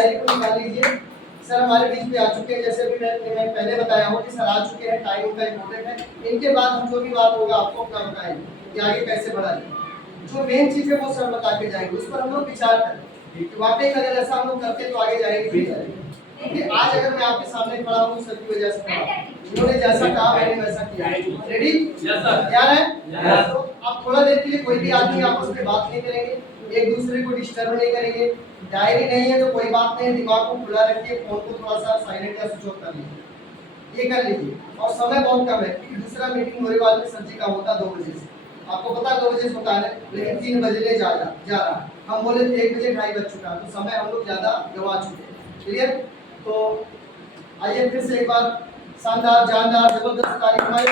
Diary को निकाल लीजिए। सर हमारे बीच में आ चुके हैं, जैसे भी मैं पहले बताया हूँ कि सर आ चुके हैं, टाइम का इम्पोर्टेंट है। इनके बाद हम जो भी बात होगा आपको अपना बताएंगे कि आगे कैसे बढ़ाएं। जो मेन चीज़ है वो सर बता के जाएंगे, उस पर हम लोग विचार करें कि वाकई अगर ऐसा हम लोग करते तो आगे जाएंगे। क्योंकि आज अगर मैं आपके सामने खड़ा हूँ सर की वजह से खड़ा हूँ, उन्होंने जैसा कहा मैंने वैसा किया। रेडी? Yes sir. तैयार है? यस। तो आप थोड़ा देर के लिए कोई भी आदमी आपस में बात नहीं करेंगे, एक दूसरे को डिस्टर्ब नहीं करेंगे। डायरी नहीं है तो कोई बात नहीं, दिमाग को खुला रखिए, फोन को थोड़ा सा साइलेंट या स्विच ऑफ कर लीजिए, ये कर लीजिए। और समय बहुत कम है क्योंकि दूसरा मीटिंग मोरीवाल में सब्जी का होता 2 बजे से, आपको पता 2 बजे से होता है, लेकिन 3 बजे जा रहा। हम बोले थे 1 बजे 2:30 बज चुका, तो समय हम लोग ज़्यादा गंवा चुके हैं। क्लियर? तो आइए फिर से एक बार शानदार जानदार जबरदस्त तारीफ हमारे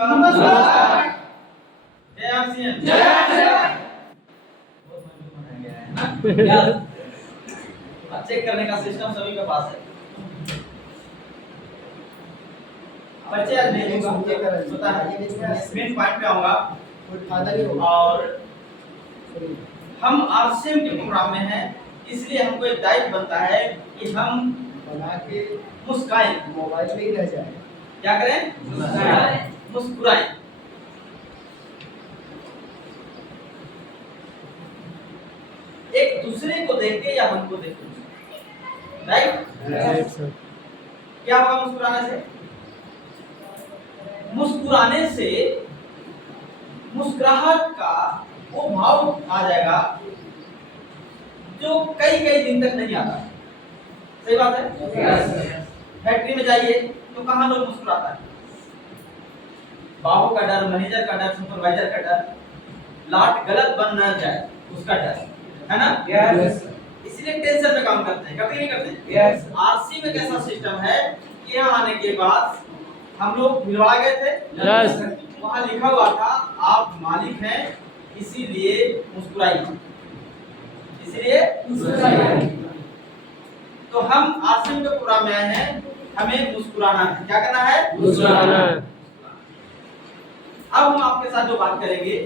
नमस्कार। जय आरसीएम। जय चेक करने का सिस्टम सभी के पास है। बच्चे आज नहीं होता है, मेन पॉइंट पे आऊंगा। और हम आरसीएम के प्रोग्राम में हैं, इसलिए हमको एक दायित्व बनता है कि हम बना के मुस्काएं, मोबाइल में ही रह जाए। क्या करें? मुस्कुराएं। एक दूसरे को देख के या हमको देख के, राइट? क्या होगा मुस्कुराने से? मुस्कुराने से मुस्कुराहट का वो भाव आ जाएगा जो कई कई दिन तक नहीं आता। सही बात है? फैक्ट्री में जाइए तो कहाँ लोग मुस्कुराता है? बाबू का डर, मैनेजर का डर, सुपरवाइजर का डर, लाट गलत बन न जाए उसका डर, है ना? इसलिए टेंशन में काम करते हैं, कभी नहीं करते। आरसी में कैसा सिस्टम है कि यहाँ आने के बाद हम लोग भिलवाड़ा गए थे, वहाँ लिखा हुआ था आप मालिक हैं इसीलिए मुस्कुराइए, इसीलिए मुस्कुराइए। तो हम आरसी के प्रोग्राम में आए हैं, हमें मुस्कुराना है। क्या करना है? मुस्कुराना है। अब हम आपके साथ जो बात करेंगे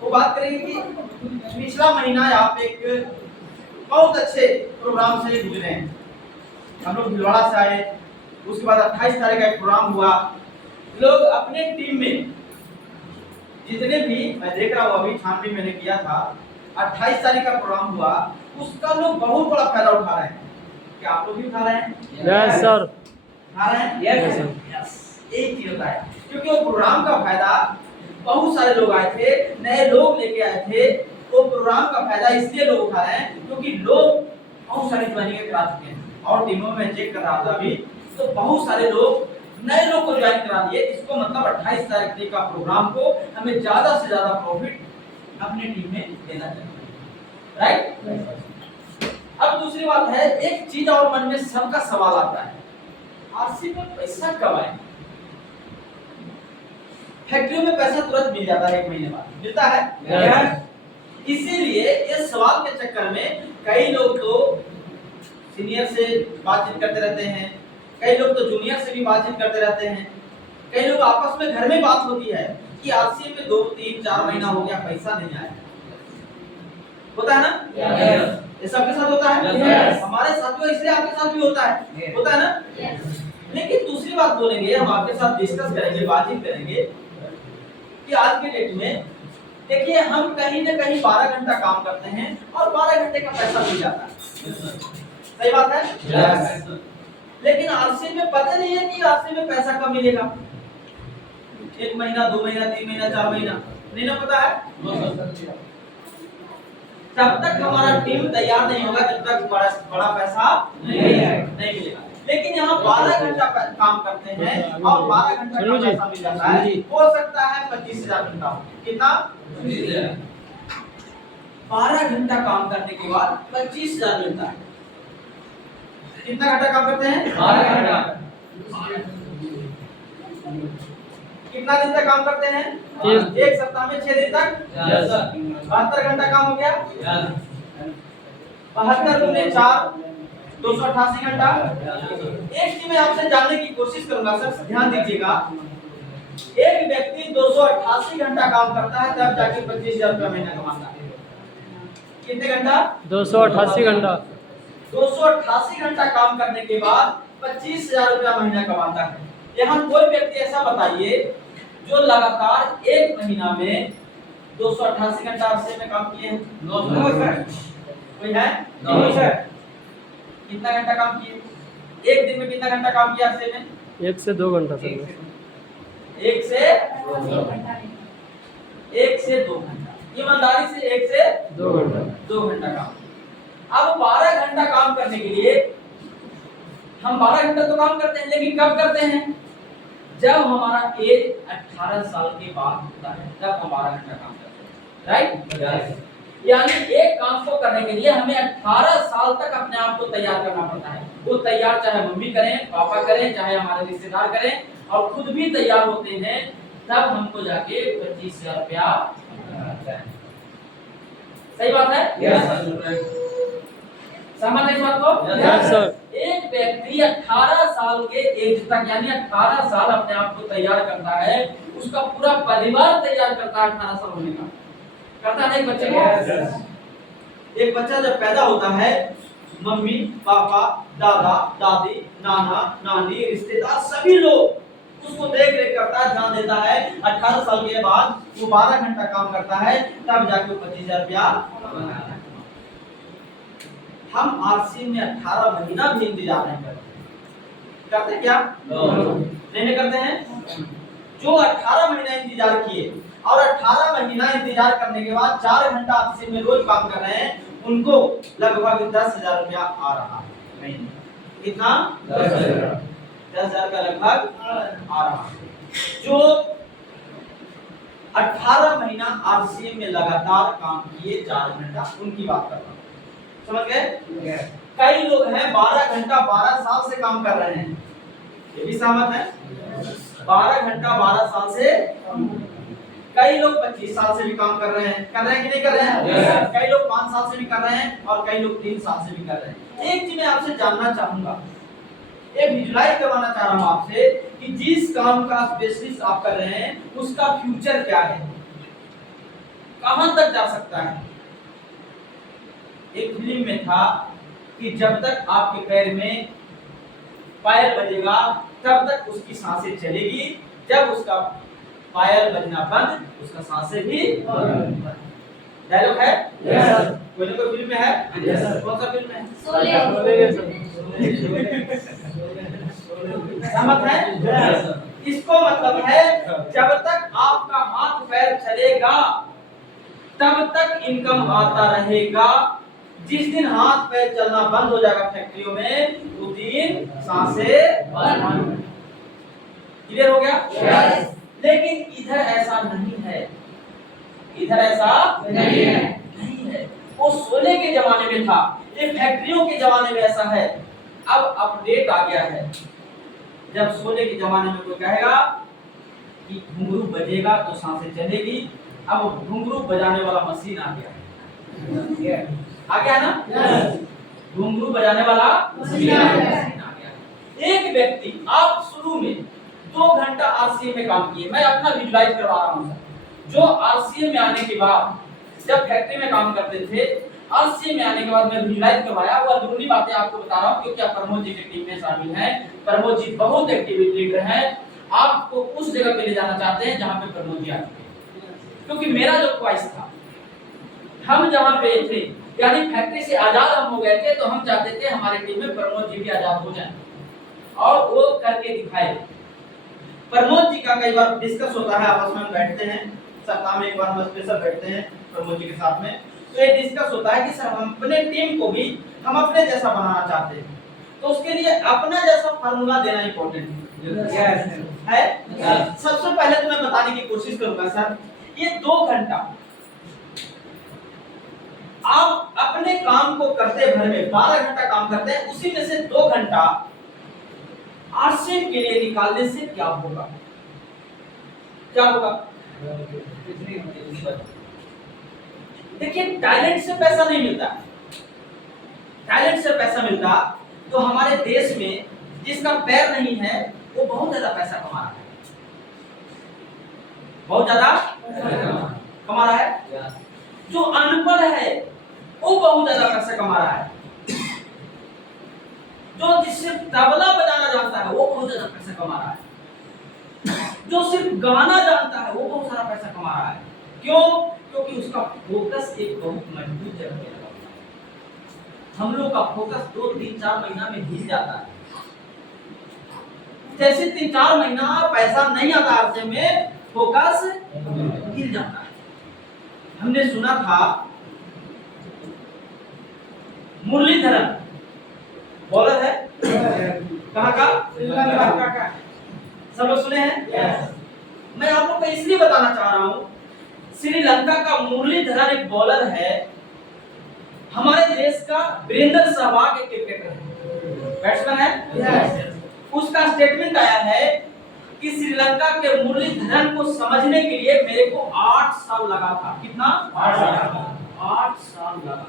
वो बात करेंगे कि पिछला महीना आप एक बहुत अच्छे प्रोग्राम से गुजरे हैं। हम लोग भिलवाड़ा से आए, उसके बाद 28 तारीख का एक प्रोग्राम हुआ। लोग अपने टीम में जितने भी, मैं देख रहा हूँ अभी छानबीन मैंने किया था, 28 तारीख का प्रोग्राम हुआ, उसका लोग बहुत बड़ा फायदा उठा रहे हैं। क्या आप लोग भी उठा रहे हैं? Yes sir. उठा रहे हैं? यस। एक चीज होता है, क्योंकि वो प्रोग्राम का फायदा बहुत सारे लोग आए थे, नए लोग लेके आए थे। वो प्रोग्राम का फायदा इसलिए लोग उठा रहे हैं क्योंकि लोग बहुत सारी ज्वाइनिंग करा चुके हैं, और टीमों में चेक कर रहा था अभी, तो बहुत सारे लोग नए लोग को ज्वाइन करा दिए। इसको मतलब 28 तारीख का प्रोग्राम को हमें ज्यादा से ज्यादा प्रॉफिट अपनी टीम में देना चाहिए, राइट? अब दूसरी बात है, एक चीज और मन में सबका सवाल आता है, आरसी में पैसा कब आए? फैक्ट्रियों में पैसा तुरंत मिल जाता है, 1 महीने बाद मिलता है। इसीलिए इस सवाल के चक्कर में कई लोग तो सीनियर से बातचीत करते रहते हैं, कई लोग तो जूनियर से भी बातचीत करते रहते हैं, कई लोग आपस में घर में बात होती है कि आरसी में 2, 3, 4 महीना हो गया पैसा नहीं आया। होता है ना? ये सबके साथ होता है। हमारे साथ तो इसलिए आपके साथ भी होता है, होता है ना? लेकिन दूसरी बात बोलेंगे, हम आपके साथ डिस्कस करेंगे, बातचीत करेंगे कि आज के डेट में देखिए हम कहीं ना कहीं 12 घंटा काम करते हैं और 12 घंटे का पैसा मिल जाता है। सही बात है? लेकिन आरसी में पता नहीं है कि आरसी में पैसा कब मिलेगा। 1 महीना, 2 महीना, 3 महीना, 4 महीना, नहीं ना पता है। जब तक हमारा टीम तैयार नहीं होगा तब तक बड़ा पैसा नहीं मिलेगा। लेकिन यहाँ 12 घंटा काम करते हैं और 12 घंटा का पैसा मिल जाता है। हो सकता है 25,000 घंटा हो। कितना? 12 घंटा काम करने के बाद 25,000 मिलता है। कितना घंटा काम करते हैं? 12 घंटा। कितना दिन तक काम करते हैं? एक सप्ताह में 6 दिन तक। 72 घंटा काम हो गया। 72 गुने 4, 288 घंटा। एक चीज मैं आपसे जानने की कोशिश करूंगा सर, ध्यान दीजिएगा। एक व्यक्ति 288 घंटा काम करता है तब जाके 25,000 रुपया महीना कमाता है। कितने घंटा? 288 घंटा। 288 घंटा काम करने के बाद 25,000 रुपया महीना कमाता है। यहाँ कोई व्यक्ति ऐसा बताइए जो लगातार एक महीना में 288 घंटा अरसे में काम किए हैं? No sir. कोई है? No sir. कितना घंटा काम किए? एक दिन में कितना घंटा काम किया अरसे में? 1 से 2 घंटा सर। 1 से 2 घंटा। ईमानदारी से 1 से 2 घंटा। 2 घंटा काम। अब 12 घंटा काम करने के लिए हम 12 घंटा तो काम करते हैं, लेकिन कब करते हैं? जब हमारा एज 18 साल के बाद होता है तब हम 12 घंटा काम करते हैं। राइट? यानी एक काम को करने के लिए हमें 18 साल तक अपने आप को तैयार करना पड़ता है। वो तैयार चाहे मम्मी करें, पापा करें, चाहे हमारे रिश्तेदार करें, और खुद भी तैयार होते हैं, तब हमको जाके 25,000 रुपया। सही बात है? समझ रहे इस बात को? Yes sir. एक व्यक्ति 18 साल के एज तक, यानी 18 साल अपने आप को तैयार करता है, उसका पूरा परिवार तैयार करता है 18 साल होने का। करता है एक बच्चे को? एक बच्चा जब पैदा होता है, मम्मी, पापा, दादा, दादी, नाना, नानी, रिश्तेदार सभी लोग उसको देख रेख करता है, ध्यान देता है। 18 साल के बाद वो 12 घंटा काम करता है, तब जाके 25,000 रुपया। हम आरसी में 18 महीना भी इंतजार नहीं करते क्या? नहीं करते हैं। जो 18 महीना इंतजार किए और 18 महीना इंतजार करने के बाद 4 घंटा आरसी में रोज काम कर रहे हैं, उनको लगभग 10,000 रुपया आ रहा है महीने। कितना? 10,000 का लगभग आ रहा है। जो 18 महीना आरसी में लगातार काम किए 4 घंटा, उनकी बात कर रहा हूँ। समझ गए? कई लोग हैं 12 घंटा 12 साल से काम कर रहे हैं, ये भी सहमत है? 12 घंटा 12 साल से। कई लोग 25 साल से भी काम कर रहे हैं कि नहीं कर रहे हैं? कई लोग 5 साल से भी कर रहे हैं और कई लोग 3 साल से भी कर रहे हैं। एक चीज मैं आपसे जानना चाहूंगा, एक विजुलाइज करवाना चाह रहा हूं आपसे कि जिस काम का स्पेशलिस्ट आप कर रहे हैं उसका फ्यूचर क्या है, कहां तक जा सकता है। एक फिल्म में था कि जब तक आपके पैर में पायल बजेगा तब तक उसकी सांसें चलेगी, जब उसका पायल बजना बंद उसका सांसें भी। डायलॉग है? यस। कोई ना कोई फिल्म में है? यस। कौन सा फिल्म है? समझ है? इसको मतलब है जब तक आपका हाथ पैर चलेगा तब तक इनकम आता रहेगा। जिस दिन हाथ पैर चलना बंद हो जाएगा फैक्ट्रियों में, उस दिन सांसें बंद। क्लियर हो गया? यस। लेकिन इधर ऐसा नहीं है, इधर ऐसा नहीं है। वो सोने के जमाने में था, ये फैक्ट्रियों के जमाने में ऐसा है। अब अपडेट आ गया है। जब सोने के जमाने में कोई कहेगा कि घुंघरू बजेगा तो सांसें चलेगी, अब घुंघरू बजाने वाला मशीन आ गया है। आ गया ना? घुंघरू बजाने वाला मशीन आ गया। एक व्यक्ति आप शुरू में 2 घंटा आरसीए में काम किए, मैं अपना विजुलाइज करवा रहा हूँ। जो आरसीए में आने के बाद जब फैक्ट्री में काम करते थे, आरसीए में आने के बाद मैं विजुलाइज करवाया, वो अंदरूनी बातें आपको बता रहा हूँ क्योंकि आप प्रमोद जी की टीम में शामिल हैं। प्रमोद जी बहुत एक्टिविटी लीडर हैं, आपको उस जगह पे ले जाना चाहते हैं जहाँ पे प्रमोद जी आते हैं। क्योंकि मेरा जो ख्वाहिश था, हम जहाँ पे थे यानी फैक्ट्री से आजाद हम हो गए थे, तो हम चाहते थे हमारी टीम में प्रमोद जी भी आजाद हो जाएं और वो करके दिखाए। प्रमोद जी का कई बार डिस्कस होता है, आपस में बैठते हैं, सप्ताह में एक बार हम स्पेशल बैठते हैं प्रमोद जी के साथ में, तो ये डिस्कस होता है कि सर हम अपने टीम को भी हम अपने जैसा बनाना चाहते हैं, तो उसके लिए अपना जैसा फार्मूला देना इंपॉर्टेंट है। सबसे पहले तो मैं बताने की कोशिश करूंगा सर, ये 2 घंटा आप अपने काम को करते भर में 12 घंटा काम करते हैं, उसी में से 2 घंटा आरसीएम के लिए निकालने से क्या होगा? क्या होगा? देखिए, टैलेंट से पैसा नहीं मिलता। टैलेंट से पैसा मिलता तो हमारे देश में जिसका पैर नहीं है वो बहुत ज्यादा पैसा कमा रहा है। बहुत ज्यादा कमा रहा है। जो अनपढ़ है वो बहुत ज्यादा पैसा कमा रहा है। जो जिससे तबला बजाना जानता है वो बहुत ज्यादा पैसा कमा रहा है। जो सिर्फ गाना जानता है वो बहुत सारा पैसा कमा रहा है। क्यों? क्योंकि उसका फोकस एक बहुत मजबूत जगह पे लगा हुआ है। हम लोग का फोकस 2, 3, 4 महीना में हिल जाता है। जैसे 3, 4 महीना पैसा नहीं आता आरसे में, फोकस हिल जाता है। हमने सुना था मुरलीधरन बॉलर है, कहाँ का? श्रीलंका का। सब लोग सुने हैं? मैं आप लोग को इसलिए बताना चाह रहा हूँ, श्रीलंका का मुरलीधरन एक बॉलर है। हमारे देश का वीरेंद्र सहवाग एक क्रिकेटर है, बैट्समैन है। उसका स्टेटमेंट आया है कि श्रीलंका के मुरलीधरन को समझने के लिए मेरे को 8 साल लगा था। कितना? 8 साल लगा।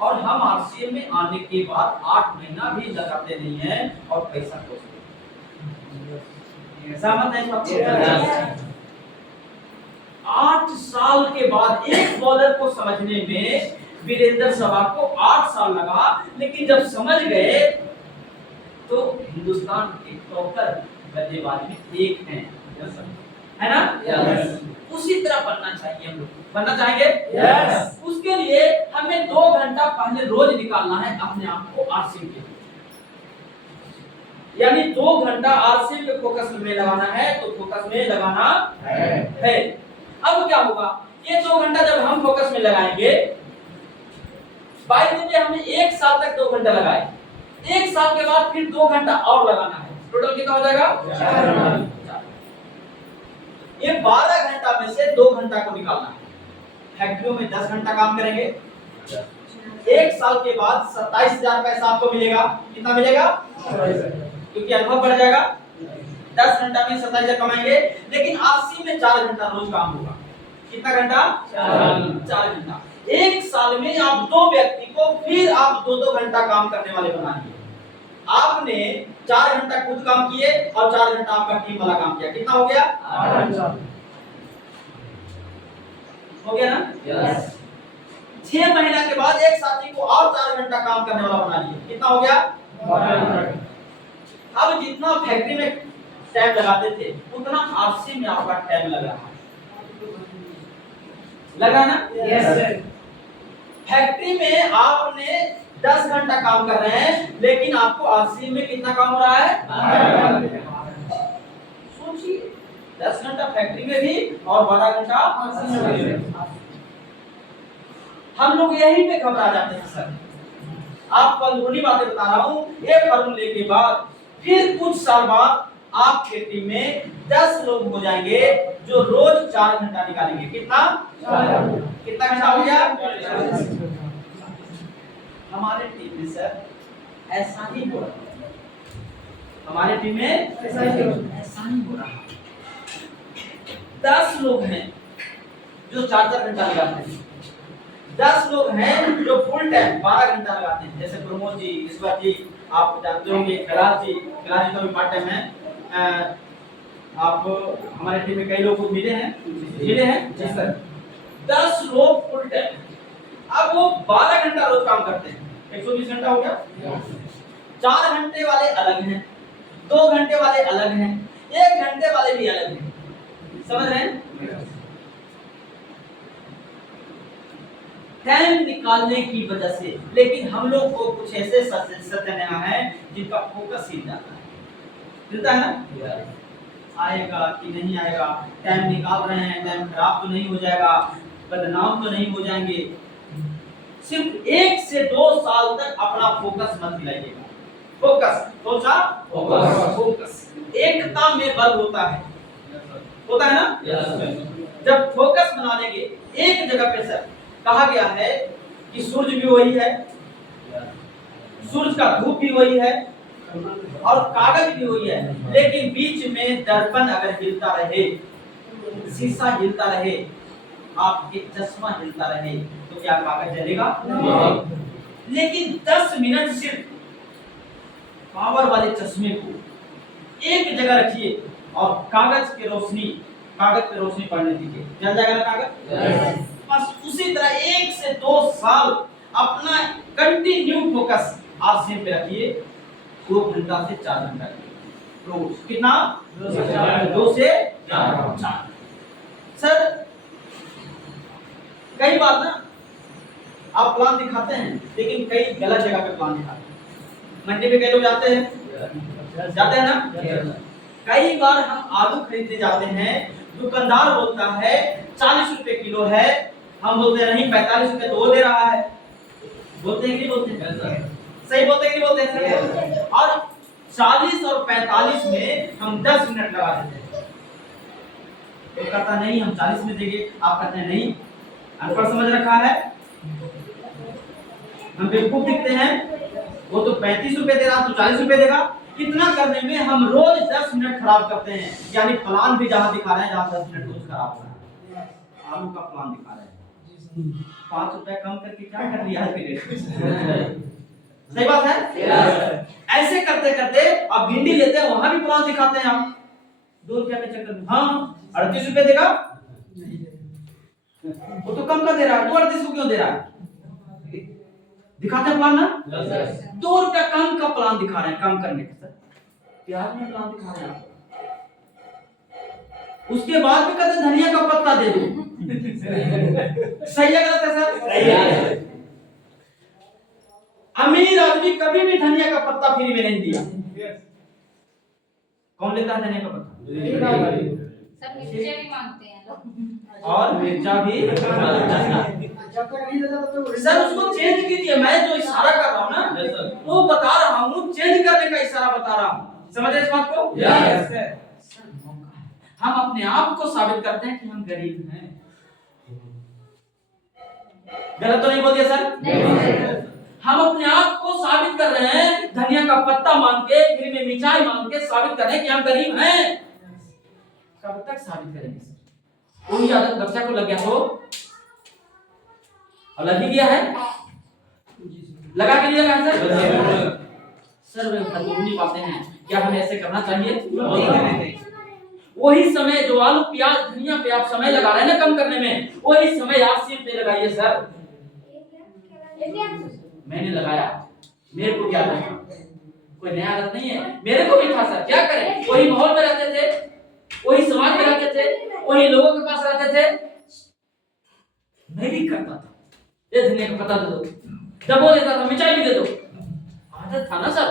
और हम आरसीए में आने के बाद 8 महीना भी लगाते नहीं हैं और पैसा खो देते। सहमत है? 8 साल के बाद एक बॉलर को समझने में वीरेंद्र सहवाग को 8 साल लगा, लेकिन जब समझ गए तो हिंदुस्तान के टॉपर बल्लेबाज में एक है ना? उसी तरह बनना चाहिए। हम लोग बनना चाहेंगे। उसके लिए हमें 2 घंटा पहले रोज निकालना है अपने आप को आरसीएम के, यानी 2 घंटा आरसीएम पे फोकस में लगाना है, तो फोकस में लगाना है। अब क्या होगा? ये 2 घंटा जब हम फोकस में लगाएंगे, बाय द वे हमने 1 साल तक 2 घंटा लगाए, 1 साल के बाद फिर 2 घंटा और लगाना है। टोटल कितना हो जाएगा? 4। ये 12 घंटा में से 2 घंटा को निकालना है। फैक्ट्रियों में 10 घंटा काम करेंगे, 1 साल के बाद 27,000 पैसा आपको मिलेगा। कितना मिलेगा? क्योंकि अनुभव बढ़ जाएगा। 10 घंटा में 27,000 कमाएंगे, लेकिन आरसी में 4 घंटा रोज काम होगा। कितना घंटा? 4 घंटा। 1 साल में आप 2 व्यक्ति को फिर आप 2-2 घंटा काम करने वाले बनाएंगे। आपने 4 घंटा खुद काम किए और 4 घंटा आपका टीम वाला काम किया। कितना हो गया? 8 घंटा हो गया ना? 6 महीना के बाद एक साथी को और 4 घंटा काम करने वाला बना लिए। कितना हो गया? 12 घंटा। अब जितना फैक्ट्री में टाइम लगाते थे उतना आरसी में आपका टाइम लगा ना? फैक्ट्री में आपने 10 घंटा काम कर रहे हैं, लेकिन आपको आरसी में कितना काम हो रहा है? सोचिए, 10 घंटा फैक्ट्री में भी और 12 घंटा आरसी में भी। हम लोग यहीं पे घबरा जाते हैं सर। आपको अंदरूनी बातें बता रहा हूँ। ये फॉर्मूले के बाद फिर कुछ साल बाद आपके टीम में 10 लोग हो जाएंगे जो रोज 4 घंटा निकालेंगे। कितना? 4। कितना घंटा हो गया? हमारे टीम में सर ऐसा ही हो रहा है। हमारे टीम में ऐसा ही हो रहा है। 10 लोग हैं जो 4-4 घंटा लगाते हैं, 10 लोग हैं जो फुल टाइम 12 घंटा लगाते हैं। जैसे प्रमोद जी, ईश्वर जी, आप जानते होंगे, कैलाश जी तो भी पार्ट टाइम है। आप हमारे टीम में कई लोग को मिले हैं जी सर। 10 लोग फुल टाइम, अब वो 12 घंटा रोज काम करते हैं, 120 घंटा हो गया। 4 घंटे वाले अलग हैं, 2 घंटे वाले अलग हैं, 1 घंटे वाले भी अलग हैं। समझ रहे हैं? टाइम निकालने की वजह से। लेकिन हम लोग को कुछ ऐसे सत्यानाश हैं जिनका फोकस ही जाता है, मिलता है ना? आएगा कि नहीं आएगा, टाइम निकाल रहे हैं, टाइम खराब तो नहीं हो जाएगा, बदनाम तो नहीं हो जाएंगे। सिर्फ 1 से 2 साल तक अपना फोकस मत दिलाइएगा। फोकस, कौन सा? फोकस। एकता में बल होता है ना? जब फोकस बना लेंगे एक जगह पे सर, कहा गया है कि सूर्य भी वही है, सूर्य का धूप भी वही है और कागज भी वही है, लेकिन बीच में दर्पण अगर हिलता रहे, शीशा हिलता रहे, आपके चश्मा हिलता रहे, तो क्या कागज जलेगा? नहीं। लेकिन 10 मिनट सिर्फ पावर वाले चश्मे को एक जगह रखिए और कागज की रोशनी कागज पे रोशनी पड़ने दीजिए, जल जाएगा ना कागज। बस उसी तरह 1 से 2 साल अपना कंटिन्यू फोकस आरसीएम पे रखिए, 2 घंटा से 4 घंटा रोज। कितना? 2 से 4। सर कई बार ना आप प्लान दिखाते हैं, लेकिन कई गलत जगह पे प्लान दिखाते हैं। मंडी में कई लोग जाते हैं ना। कई बार हम आलू खरीदने जाते हैं, दुकानदार बोलता है 40 रुपए किलो है, हम बोलते हैं नहीं 45 रुपए तो वो दे रहा है। बोलते हैं कि नहीं बोलते हैं? सही बोलते हैं कि नहीं बोलते हैं? और 40 और 45 में हम 10 मिनट लगा देते हैं। तो कहता नहीं हम 40 में देंगे, आप कहते हैं नहीं, अनपढ़ समझ रखा है, हम बेवकूफ दिखते हैं, वो तो 35 रुपए दे रहा तो 40 रुपए देगा। इतना करने में हम रोज 10 मिनट खराब करते हैं, यानी प्लान भी जहां दिखा रहे हैं जहां 10 मिनट रोज खराब हो रहा है। आलू का प्लान दिखा रहे हैं, 5 रुपए कम करके क्या कर लिया आज के डेट। सही बात है। ऐसे करते करते अब भिंडी लेते हैं, वहां भी प्लान दिखाते हैं आप 2 रुपया के चक्कर में। हाँ 38 रुपए देगा, वो तो कम का दे रहा है, 38 को क्यों दे रहा है? दिखाते हैं प्लान ना, 2 रुपया कम का प्लान दिखा रहे हैं, कम करने का। सर प्याज में प्लान दिखा रहे हैं, उसके बाद भी कहते धनिया का पत्ता दे दो। सही है गलत है सर? सही है। अमीर आदमी कभी भी धनिया का पत्ता फ्री में नहीं दिया। कौन लेता है धनिया का पत्ता? सब मिर्चा भी मांगते हैं लोग, और मिर्चा भी। सर उसको चेंज कीजिए, मैं जो इशारा कर रहा हूँ ना वो बता रहा हूँ, चेंज करने का इशारा बता रहा हूँ। समझ रहे इस बात को? हम अपने आप को साबित करते हैं कि हम गरीब हैं। गलत तो नहीं बोल दिया सर? नहीं। हम अपने आप को साबित कर रहे हैं, धनिया का पत्ता मांग के, फिर में मिर्चाई मांग के साबित कर रहे हैं कि हम गरीब हैं। कब तक साबित करेंगे सर? कोई आदत बच्चा को लग गया तो, और लग ही गया है, लगा के नहीं लगा सर? सर वे नहीं पाते हैं, क्या हमें ऐसे करना चाहिए? वही समय जो आलू प्याज धनिया पे आप समय लगा रहे हैं ना कम करने में, वही समय आरसीएम पे लगाइए सर। मैंने लगाया, मेरे को क्या था, कोई नया आदत नहीं है, मेरे को भी था सर। क्या करें, वही माहौल में रहते थे, वही समाज में रहते थे, वही लोगों के पास रहते थे, मैं भी करता था। ये धनिया का पत्ता दे दो, जब वो देता था मिर्चाई भी दे दो, आदत था ना सर,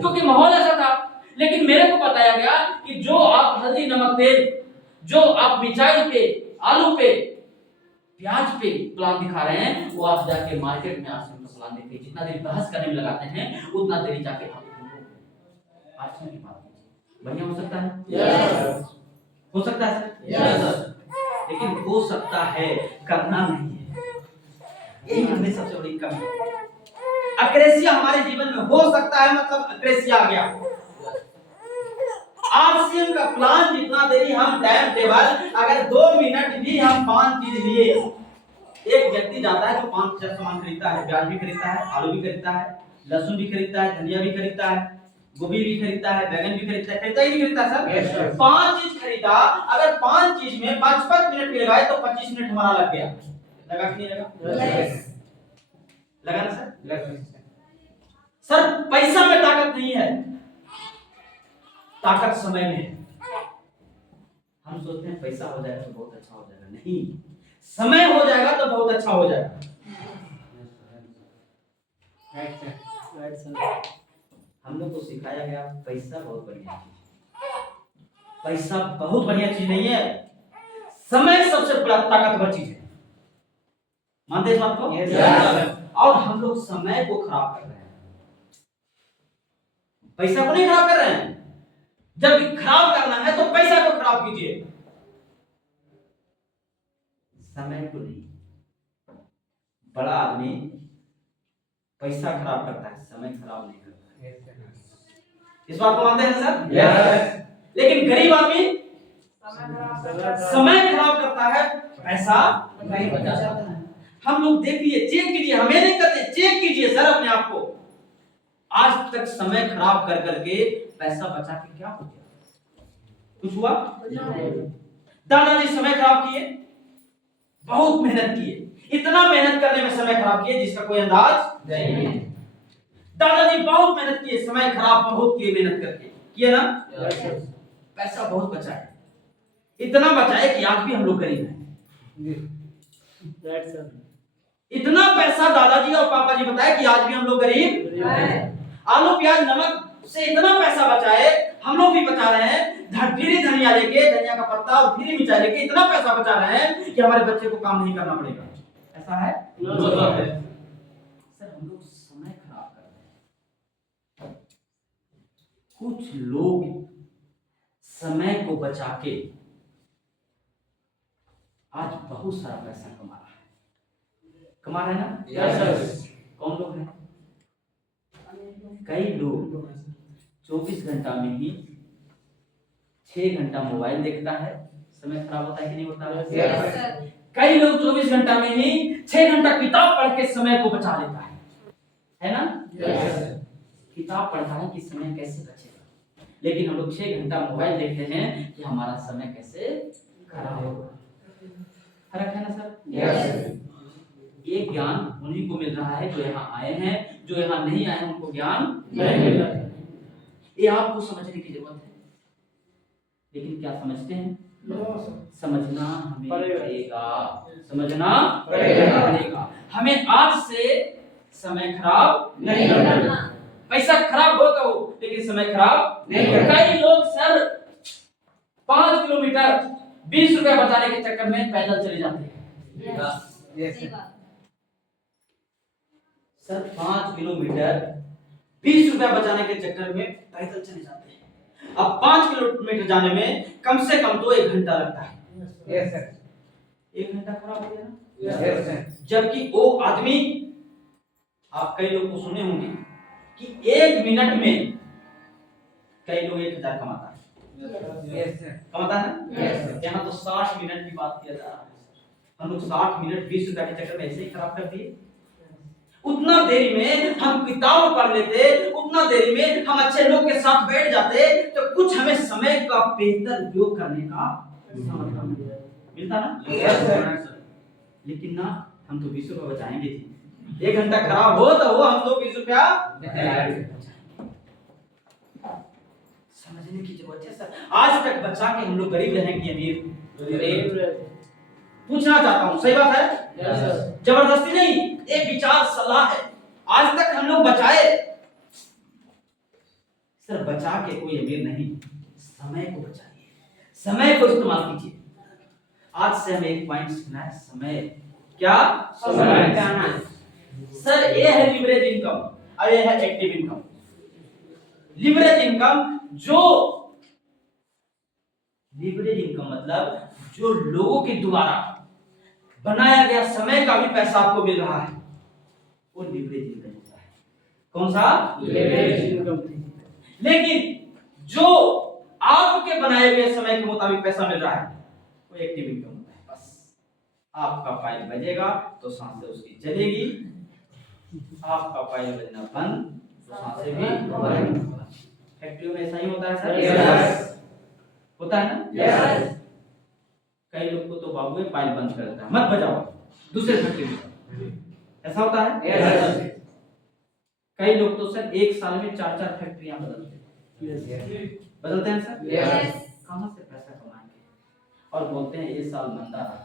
क्योंकि माहौल ऐसा था। लेकिन मेरे को बताया गया कि जो आप हल्दी नमक तेल, जो आप मिर्चाई पे, आलू पे, प्याज पे प्लान दिखा रहे हैं, वो आप जाके मार्केट में आरसीएम का प्लान देखिए। जितना देर बहस करने में लगाते हैं उतना देर जाके आप आरसीएम की बात कीजिए। बढ़िया हो सकता है? यस। हो सकता है सर? यस। लेकिन हो सकता है, करना नहीं है। यही हमें सबसे बड़ी कमी है। अक्रेसिया हमारे जीवन में हो सकता है, मतलब अक्रेसिया आ गया। आरसीएम का प्लान जितना देरी हम टाइम टेबल, अगर 2 मिनट भी हम 5 चीज लिए, एक व्यक्ति जाता है तो 5-6 सामान खरीदता है, प्याज भी खरीदता है, आलू भी खरीदता है, लहसुन भी खरीदता है, धनिया भी खरीदता है, गोभी भी खरीदता है, बैगन भी खरीदता है। खरीदता ही नहीं खरीदता सर? 5 चीज खरीदा, अगर 5 चीज में 55 मिनट भी लगाए तो 25 मिनट हमारा लग गया। लगा कि नहीं लगा? लगा ना सर? सर पैसा में ताकत नहीं है, ताकत समय में है। हम सोचते हैं पैसा हो जाएगा तो बहुत अच्छा हो जाएगा, नहीं, समय हो जाएगा तो बहुत अच्छा हो जाएगा। हम लोग को सिखाया गया पैसा बहुत बढ़िया चीज है। पैसा बहुत बढ़िया चीज नहीं है, समय सबसे बड़ा ताकतवर चीज है। मानते इस बात को? और हम लोग समय को खराब कर रहे हैं, पैसा को नहीं खराब कर रहे हैं। जब खराब करना है तो पैसा को खराब कीजिए, समय को नहीं। बड़ा आदमी पैसा खराब करता है, समय खराब नहीं करता है। इस बात को मानते हैं सर? यस। लेकिन गरीब आदमी समय खराब करता है, पैसा नहीं बचाता है। हम लोग देखिए, चेक कीजिए, हमें नहीं करते, चेक कीजिए सर अपने आप को। आज तक समय खराब कर करके पैसा बचा के क्या हो गया? कुछ हुआ? दादाजी समय खराब किए, बहुत मेहनत किए, इतना मेहनत करने में समय खराब किए जिसका कोई अंदाज नहीं है। दादाजी बहुत मेहनत किए, समय खराब बहुत किए, मेहनत करके किए ना। पैसा बहुत बचाए, इतना बचाए कि आज भी हम लोग गरीब हैं। इतना पैसा दादाजी और पापा जी बताए कि आज भी हम लोग गरीब हैं। आलू प्याज नमक से इतना पैसा बचाए, हम लोग भी बचा रहे हैं। फ्री धनिया लेके, धनिया का पत्ता और फ्री मिर्चा लेके इतना पैसा बचा रहे हैं कि हमारे बच्चे को काम नहीं करना पड़ेगा। ऐसा है सर, हम लोग समय खराब कर रहे हैं। कुछ लोग समय को बचा के आज बहुत सारा पैसा कमा रहे हैं ना। कौन लोग हैं? कई लोग 24 घंटा में ही 6 घंटा मोबाइल देखता है, समय खराब होता है कि नहीं होता है? कई लोग 24 घंटा में ही 6 घंटा किताब पढ़ के समय को बचा लेता है ना। किताब पढ़ता है कि समय कैसे बचेगा, लेकिन हम लोग 6 घंटा मोबाइल देखते हैं कि हमारा समय कैसे खराब होगा। फर्क है ना सर। ये ज्ञान उन्हीं को मिल रहा है जो यहाँ आए हैं, जो यहाँ नहीं आए हैं उनको ज्ञान नहीं मिल रहा है। ये आपको समझने की जरूरत है, लेकिन क्या समझते हैं? समझना हमें पड़ेगा, समझना पड़ेगा। हमें आज से समय खराब नहीं करना। पैसा खराब हो तो हो, लेकिन समय खराब नहीं करना। कई लोग सर 5 किलोमीटर 20 रुपया बचाने के चक्कर में पैदल चले जाते हैं। सर 5 किलोमीटर 20 रुपया बचाने के चक्कर में पैदल चले जाते हैं। अब 5 किलोमीटर जाने में कम से कम तो 1 घंटा लगता है। 1 घंटा खराब हो गया ना। जबकि वो आदमी, आप कई लोग को सुने होंगे कि 1 मिनट में कई लोग 1000 कमाता है। कमाता है। यहाँ तो 60 मिनट की बात किया जा रहा है। हम लोग 60 मिनट 20 रुपया के चक्कर में ऐसे ही खराब कर दिए। उतना देरी में हम किताब पढ़ लेते, उतना देरी में हम अच्छे लोग के साथ बैठ जाते, तो कुछ हमें समय का बेहतर उपयोग करने का मिलता ना। लेकिन ना, हम तो 20 रुपया बचाएंगे जी। 1 घंटा खराब हो तो हो, हम तो 20 रुपया समझने की जरूरत है सर। आज तक बचा के हम लोग गरीब रहेंगे, अमीर पूछना चाहता हूँ, सही बात है? जबरदस्ती नहीं, एक विचार सलाह है। आज तक हम लोग बचाए सर, बचा के कोई अमीर नहीं, समय को बचाइए, समय को इस्तेमाल कीजिए। आज से हमें एक पॉइंट सीखना है, समय क्या समय कहना है सर। ये है लिवरेज इनकम और ये है एक्टिव इनकम। लिवरेज इनकम, जो लिवरेज इनकम मतलब जो लोगों के द्वारा बनाया गया समय का भी पैसा आपको मिल रहा है, वो लिवरेज इनकम होता है। कौन सा? Leverage income. लेकिन जो आपके बनाए गए समय के मुताबिक पैसा मिल रहा है, वो एक्टिव इनकम होता है। बस आपका फाइल बजेगा तो सांसें उसकी चलेगी, आपका फाइल बजना बंद तो सांसें भी बंद। फैक्ट्री में ऐसा ही होता है सर। होता है ना। कई लोग को तो बाबू फाइल बंद कर देता है, मत बजाओ, दूसरे फैक्ट्री में। ऐसा होता है। कई लोग तो सर 1 साल में 4-4 फैक्ट्रियां बदलते हैं सर। कहां से पैसा कमाएंगे? और बोलते हैं ये साल मंदा रहा।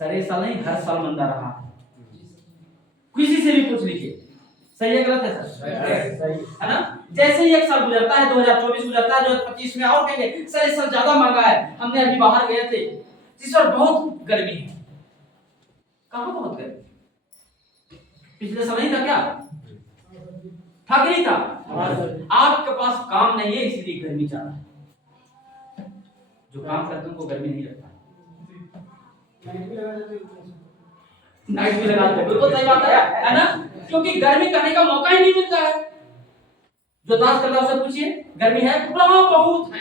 सर ये साल नहीं, हर साल मंदा रहा। किसी से भी पूछ लीजिए, सही है गलत है सर? है ना। जैसे ही 1 साल गुजरता है, 2024 गुजरता है, 2025 में और कहेंगे सर इस साल ज्यादा महंगा है, हमने अभी बाहर गए थे, इस बार बहुत गर्मी है। कहां बहुत गर्मी? पिछले साल नहीं था क्या? था कि नहीं था? आपके पास काम नहीं है इसलिए गर्मी ज्यादा है। जो काम करते हैं उनको गर्मी नहीं लगता। नाइट भी लगाते हैं, बिल्कुल सही बात है ना। क्योंकि गर्मी करने का मौका ही नहीं मिलता है। जो ताश कर रहा है उससे पूछिए, गर्मी है? बहुत है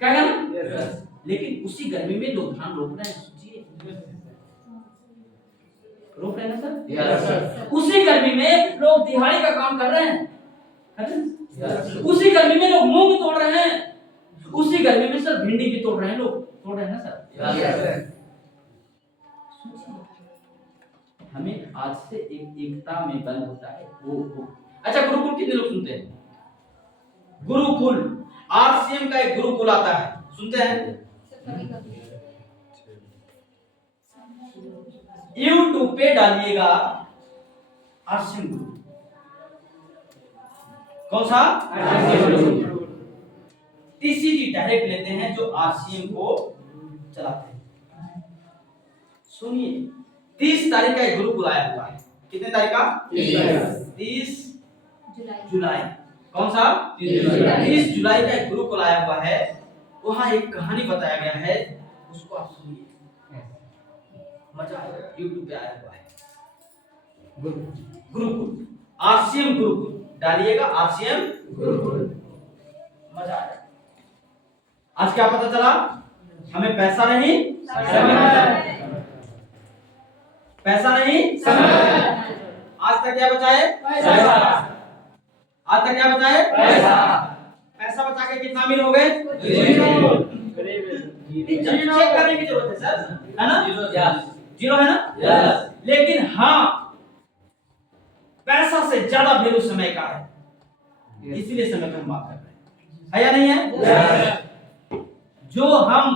कहेगा ना। लेकिन उसी गर्मी में लोग धान रोप रहे हैं, सोचिए, रोप रहे हैं ना सर। उसी गर्मी में लोग दिहाड़ी का काम कर रहे हैं। उसी गर्मी में लोग मूंग तोड़ रहे हैं, उसी गर्मी में सर भिंडी भी तोड़ रहे हैं लोग, तोड़ रहे हैं ना सर। हमें आज से एक एकता में बल होता है वो। अच्छा, गुरुकुल कितने लोग सुनते हैं? गुरुकुल, आरसीएम का एक गुरुकुल आता है, सुनते हैं? यूट्यूब पे डालिएगा आरसीएम गुरु। कौन सा? टीसीटी डायरेक्ट लेते हैं जो आरसीएम को चलाते हैं। सुनिए, 30 तारीख का एक गुरुकुल आया हुआ है। कितने तारीख का? 30 जुलाई। कौन सा? 30 जुलाई का एक गुरुकुल आया हुआ है। वहां एक कहानी बताया गया है, उसको आप सुनिए, मजा आएगा। यूट्यूब पे आया हुआ है गुरुकुल, आरसीएम गुरुकुल, डालिएगा आरसीएम गुरुकुल, मजा आएगा। आज क्या पता चला? हमें पैसा नहीं, पैसा नहीं, आज तक क्या बचा है? आज तक क्या बचा है? पैसा बचा के कितना अमीर हो गए? चेक करने की जरूरत है सर, है ना? जीरो है ना? लेकिन हाँ, पैसा से ज्यादा वैल्यू समय का है, इसीलिए समय पर हम बात कर रहे हैं, है या नहीं है? जो हम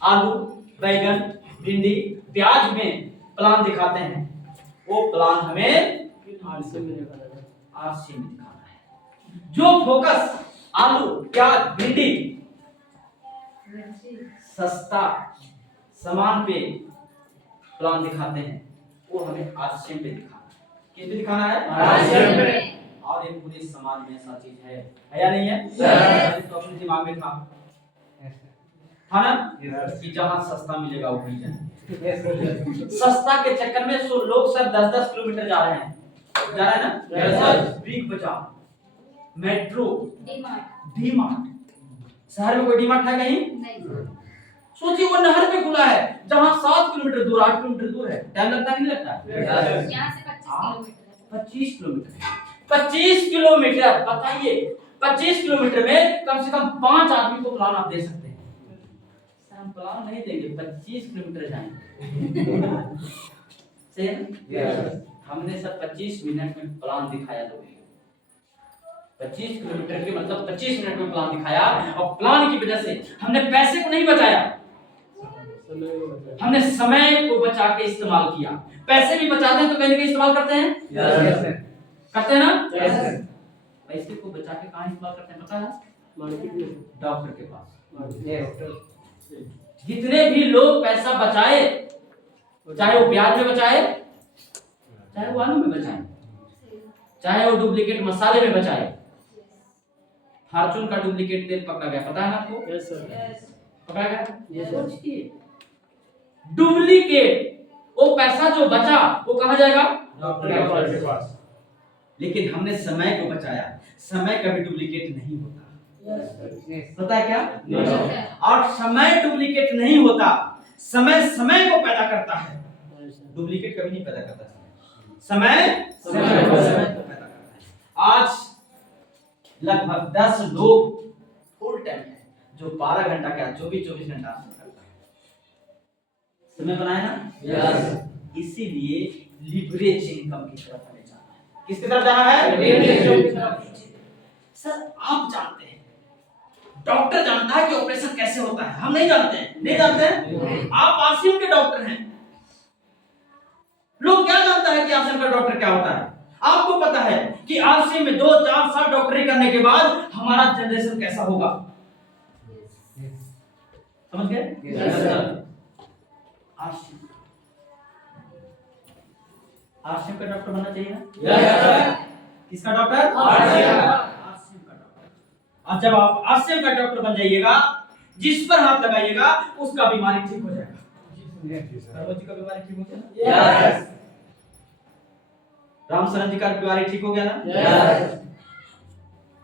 आलू, बैगन, भिंडी, प्याज में प्लान दिखाते हैं, वो प्लान हमें आरसीएम में दिखाना है। जो फोकस आलू, प्याज, भिंडी सस्ता सामान पे प्लान दिखाते हैं, वो हमें आरसीएम पे दिखाना है। किस पे दिखाना है? आरसीएम पे। और ये पूरे समाज में ऐसा चीज है या नहीं है? तो अपने दिमाग में था ना कि जहां सस्ता मिलेगा वो भी जाए। सस्ता के चक्कर में सो लोग सर 10-10 किलोमीटर जा रहे हैं, जा रहे हैं ना? बिग बाजार, मेट्रो, डी-मार्ट। शहर में कोई डी-मार्ट है कहीं? नहीं। सोचिए, वो नहर पे खुला है जहां 7 किलोमीटर दूर, 8 किलोमीटर दूर है। टाइम लगता है कि नहीं लगता? यहाँ से 25 किलोमीटर। 25 किलोमीटर, बताइए 25 किलोमीटर में कम से कम 5 आदमी को प्लान आप दे सकते हैं। हम प्लान नहीं देंगे, 25 किलोमीटर जाएंगे। सही है? हमने सर 25 मिनट में प्लान दिखाया लोगों को। 25 किलोमीटर के मतलब 25 मिनट में प्लान दिखाया, और प्लान की वजह से हमने पैसे को नहीं बचाया, हमने समय को बचा के इस्तेमाल किया। पैसे भी बचाते हैं तो कहीं ना कहीं इस्तेमाल करते हैं, करते हैं ना? पैसे को बचा के कहाँ इस्तेमाल करते हैं पता है? डॉक्टर के पास। जितने भी लोग पैसा बचाए, चाहे वो प्याज में बचाए, चाहे वो आलू में बचाए, चाहे वो डुप्लीकेट मसाले में बचाए। फॉर्चून का डुप्लीकेट तेल पकड़ा गया, पता है ना आपको? Yes sir. पकड़ा गया। डुप्लीकेट, वो पैसा जो बचा वो कहाँ जाएगा? डॉक्टर के पास। लेकिन हमने समय को बचाया। समय कभी डुप्लीकेट नहीं होता, पता है क्या? और समय डुप्लीकेट नहीं होता, समय समय को पैदा करता है, डुप्लीकेट कभी नहीं पैदा करता। समय समय को पैदा करता है। आज लगभग 10 लोग फुल टाइम है जो 12 घंटा क्या 24 घंटा करता है। समय बनाया ना? यस। इसीलिए लिवरेज इनकम की तरफ हमें जाना है। किसकी तरफ जाना है? लिवरेज की तरफ। सर आप जानते हैं, डॉक्टर जानता है कि ऑपरेशन कैसे होता है, हम नहीं जानते हैं। नहीं जानते हैं? आप आरसीएम के डॉक्टर हैं, लोग क्या जानता है कि आरसीएम का डॉक्टर क्या होता है? आपको पता है कि आरसीएम में 2-4 साल डॉक्टरी करने के बाद हमारा जनरेशन कैसा होगा? समझ गए? आरसीएम का डॉक्टर बनना चाहिए ना? किसका डॉक्टर? आरसीएम का डॉक्टर। और जब आप आरसीएम का डॉक्टर बन जाइएगा, जिस पर हाथ लगाइएगा उसका बीमारी ठीक हो जाएगा। जी का बीमारी ठीक हो गया? यस। राम शरण जी का बीमारी ठीक हो गया ना? यस।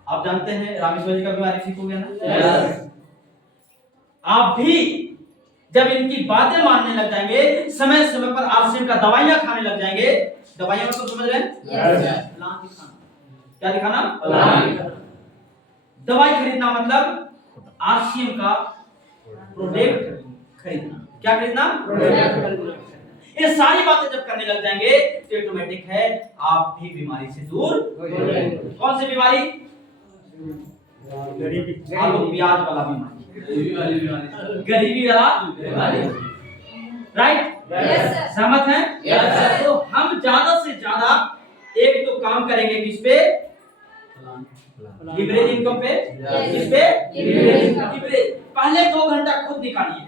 आप जानते हैं रामेश्वर जी का बीमारी ठीक हो गया ना? यस। आप भी जब इनकी बातें मानने लग जाएंगे, समय समय पर आरसीएम का दवाइयां खाने लग जाएंगे। दवाइयां मतलब समझ रहे हैं? यस। प्लान दिखाना। क्या दिखाना? प्लान। दवाई खरीदना मतलब आरसीएम का प्रोडक्ट खरीदना। क्या खरीदना? ये सारी बातें जब करने लग जाएंगे तो ऑटोमेटिक है आप भी बीमारी से दूर हो जाएंगे। कौन सी बीमारी? आलू प्याज वाला बीमारी, गरीबी वाला बीमारी। राइट? सहमत हैं? तो हम ज्यादा से ज्यादा एक तो काम करेंगे किस पे? लिवरेज इनकम पे। किस पे? लिवरेज। पहले 2 घंटा खुद निकालिए,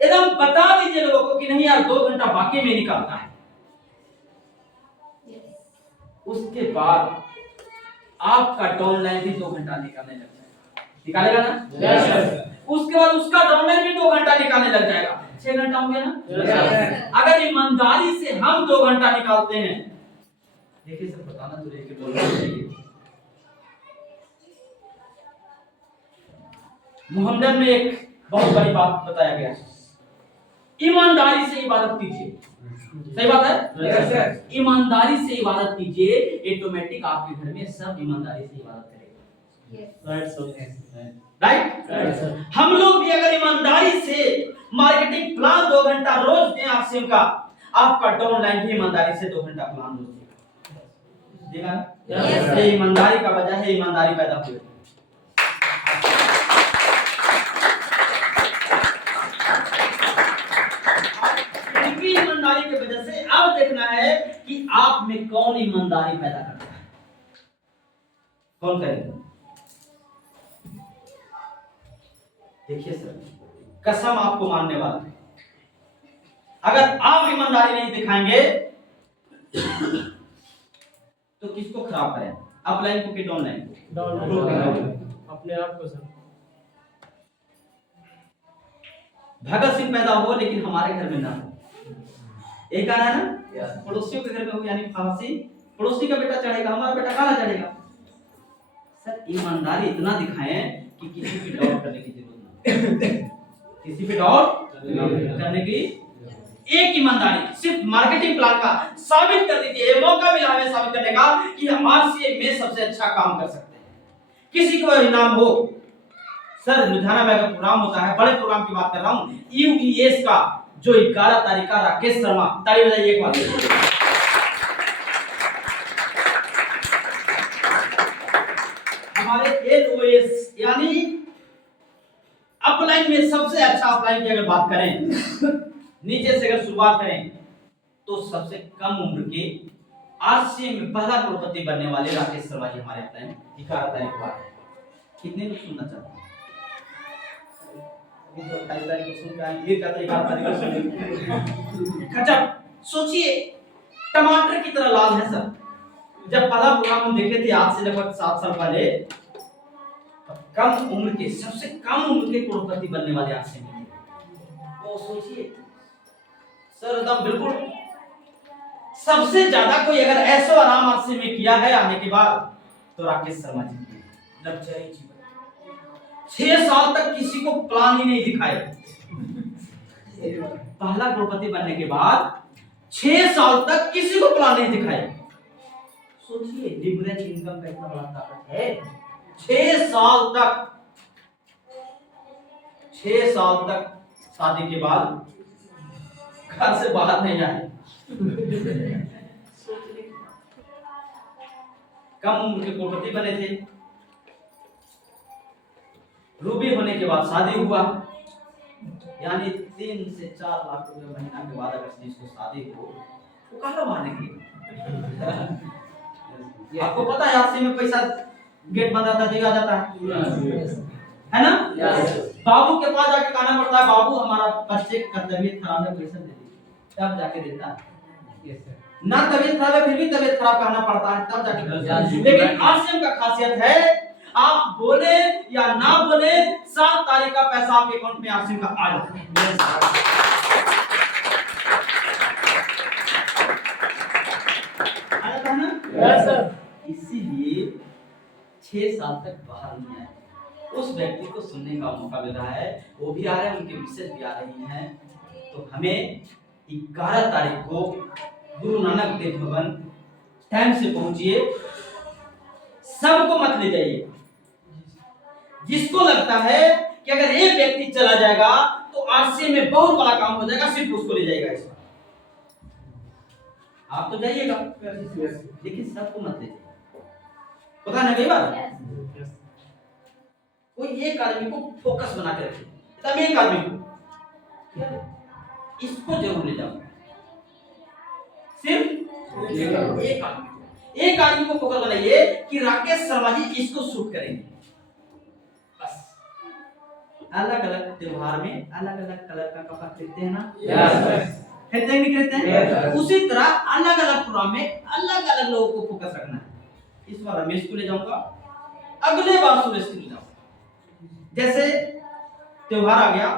एकदम बता दीजिए लोगों को कि नहीं यार 2 घंटा बाकी में निकालना है। उसके बाद आपका डाउनलाइन भी 2 घंटा निकालने लग जाएगा। निकालेगा ना? उसके बाद उसका डाउनलाइन भी 2 घंटा निकालने लग जाएगा। 6 घंटा हो गया ना? अगर ईमानदारी से हम 2 घंटा निकालते हैं, देखिए सब बताना तो लेके बोलना चाहिए। मुहम्मद में एक बहुत बड़ी बात बताया गया है, ईमानदारी से इबादत कीजिए। सही बात है? ईमानदारी से इबादत कीजिए, ऑटोमेटिक आपके घर में सब ईमानदारी से इबादत करेगा। राइट? हम लोग भी अगर ईमानदारी से मार्केटिंग प्लान 2 घंटा रोज दें आरसीएम का, आपका डाउनलाइन भी ईमानदारी से 2 घंटा प्लान रोज देगा। देगा? ये ईमानदारी का वजह है, ईमानदारी पैदा हुई। ईमानदारी की वजह से अब देखना है कि आप में कौन ईमानदारी पैदा करता है। कौन करेगा? देखिए सर, कसम आपको मानने वाला है, अगर आप ईमानदारी नहीं दिखाएंगे तो किसको खराब करें? अपलाइन को कि डाउनलाइन को? अपने आप को सर। भगत सिंह पैदा हो लेकिन हमारे घर में ना हो। एक गाना है ना, पड़ोसियों के घर में हो यानी फांसी, पड़ोसी का बेटा चढ़ेगा, हमारा बेटा काला चढ़ेगा। सर ईमानदारी इतना दिखाएं कि किसी पे डाउट करने की जरूरत ना, किसी पे डाउट करने की। एक ईमानदारी सिर्फ मार्केटिंग प्लान का साबित कर दीजिए, मौका मिला हमें साबित करने का कि हम आरसीएम में सबसे अच्छा काम कर सकते हैं, किसी को इनाम हो। सर लुधियाना में अगर प्रोग्राम होता है, बड़े प्रोग्राम की बात कर रहा हूँ, यूईएस का जो 11 तारीख का, राकेश शर्मा, ताली बजाइए एक बार। हमारे एलओएस यानी अपलाइन में सबसे अच्छा अपलाइन की अगर बात करें, नीचे से अगर शुरुआत करें तो सबसे कम उम्र के आरसीएम में पहला करोड़पति बनने वाले राकेश शर्मा जी हमारे अपलाइन 11 तारीख को आए। कितने लोग सुनना चाहते हैं? सोचिए टमाटर की तरह लाल है सर। जब पहला प्रोग्राम हम देखे थे आज से लगभग 7 साल पहले, कम उम्र के सबसे कम उम्र के करोड़पति बनने वाले आज से वो सोचिए सर, एकदम बिल्कुल सबसे ज्यादा कोई अगर ऐसा आराम आज से में किया है आने के बाद तो राकेश शर्मा जी ने लग्जरी जीवन 6 साल तक किसी को प्लान ही नहीं दिखाया। पहला करोड़पति बनने के बाद 6 साल तक किसी को प्लान नहीं दिखाया। सोचिए लिवरेज इनकम का इतना बड़ा ताकत है। 6 साल तक शादी के बाद घर से बाहर नहीं आए। कम उम्र के करोड़पति बने थे। रूबी होने के बाद शादी हुआ, यानी 3 से 4 लाख रुपए महीना के बाद अगर जिसको शादी हो तो कहाँ मानेंगे? आपको पता है आपसे में पैसा गेट बंद आता दिया जाता है ना? बाबू के पास जाके कहना पड़ता है बाबू हमारा बच्चे का तबीयत खराब है, पैसा दे दीजिए, तब जाके देता है। ना तबीयत खराब है फिर भी तबीयत खराब कहना पड़ता है, तब जाके। लेकिन आरसीएम का खासियत है आप बोले या ना बोले 7 तारीख का पैसा आपके अकाउंट में आरसीएम का आ जाता है ना? इसीलिए 6 साल तक बाहर नहीं आए। उस व्यक्ति को सुनने का मौका मिल रहा है, वो भी आ रहे हैं, उनके मिसेज भी आ रही हैं। तो हमें 11 तारीख को गुरु नानक देव भवन टाइम से पहुंचिए, सबको मत ले जाइए। जिसको लगता है कि अगर एक व्यक्ति चला जाएगा तो आरसीए में बहुत बड़ा काम हो जाएगा, सिर्फ उसको ले जाएगा इस बार। आप तो जाइएगा, लेकिन सबको मत ले जाइए। पता ना कई बार कोई एक आदमी को फोकस बना के रखिए, तब एक आदमी को इसको जरूर ले जाओ, सिर्फ एक आदमी को फोकस बनाइए कि राकेश शर्मा जी इसको शूट करेंगे। बस अलग अलग त्योहार में अलग अलग कलर का कपड़ा खरीदते हैं ना, खरीदते हैं, उसी तरह अलग अलग प्रोग्राम में अलग अलग लोगों को फोकस रखना है। इस बार रमेश को ले जाऊंगा, अगले बार सुरेश को ले जाऊंगा। जैसे त्योहार आ गया,